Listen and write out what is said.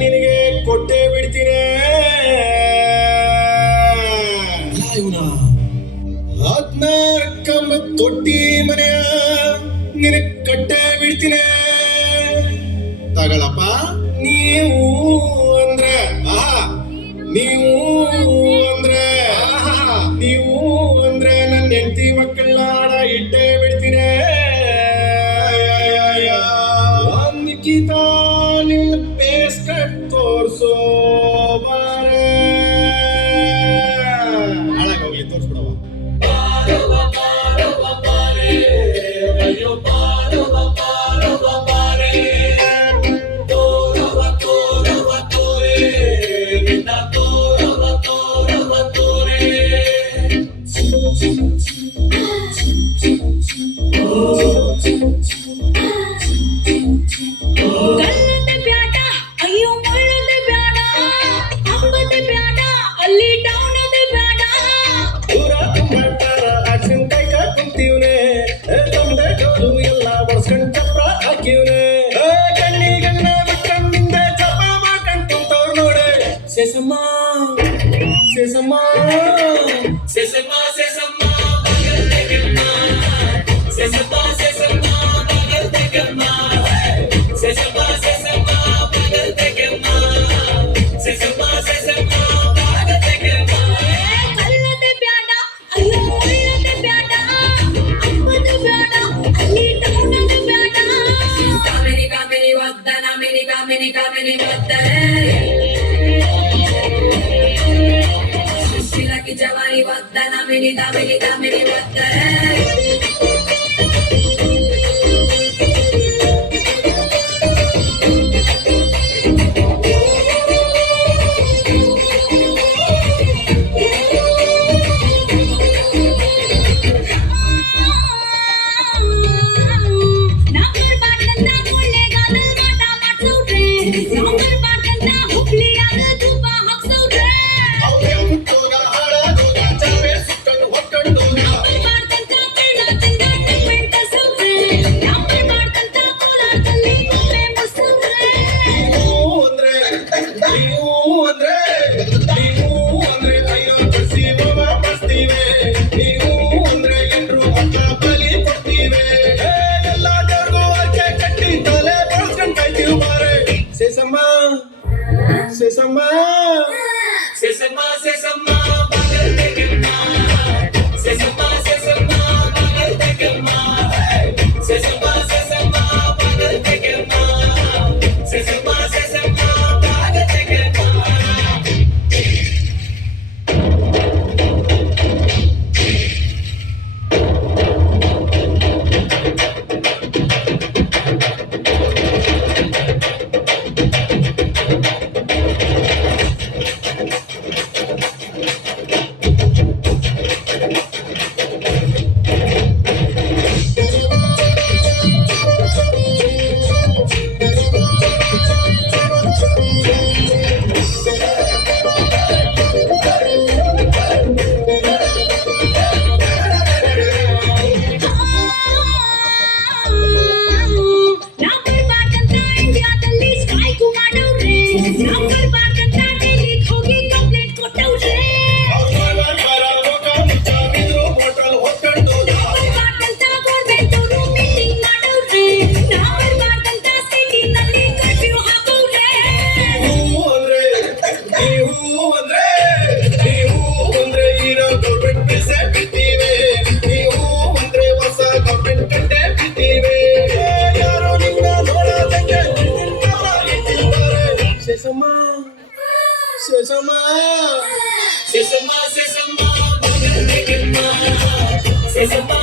ನಿನಗೆ ಕೊಟ್ಟೆ ಬಿಡ್ತೀನಿ. ಹದ್ನಾಲ್ಕಂಬ ತೊಟ್ಟಿ ಮನೆಯ ನಿನಗೆ ಕಟ್ಟೆ ಬಿಡ್ತೀನಿ. ತಗಳಪ್ಪ. ನೀವು ಅಂದ್ರೆ ನೀವು ಅಂದ್ರೆ ನೀವು ಅಂದ್ರೆ ನನ್ನ ಹೆಂಡತಿ ಮಕ್ಕಳನ್ನ ಆಡ ಇಟ್ಟೇ ಬಿಡ್ತೀನಿ. ನಿಖಿತ ನಿನ್ನ ಪೇಸ್ ಕಟ್ ತೋರ್ಸೋ ಬಾರೆ. ಹಾಳಾಗೋಗ್ಲಿ ತೋರ್ಸ್ಬಿಡವ. Sesama, sesama, sesama, sesama, bagal tegama. Sesama, sesama, bagal tegama. Sesama, sesama, bagal tegama. Sesama, sesama, bagal tegama. Kallade byada, ayyo ullade byada. Ammadu byada, alli townade byada. Kamini kamini vaddana, mini kamini kamini vaddana. Jawani vaddana mini vaddana. Sesama, sesama, sesama, bagal tegama. Sesama, sesama, bagal tegama. Sesama, sesama, bagal tegama. Sesama, sesama, bagal tegama. Sesama, sesama, sesama, bagal tegama. Sesama.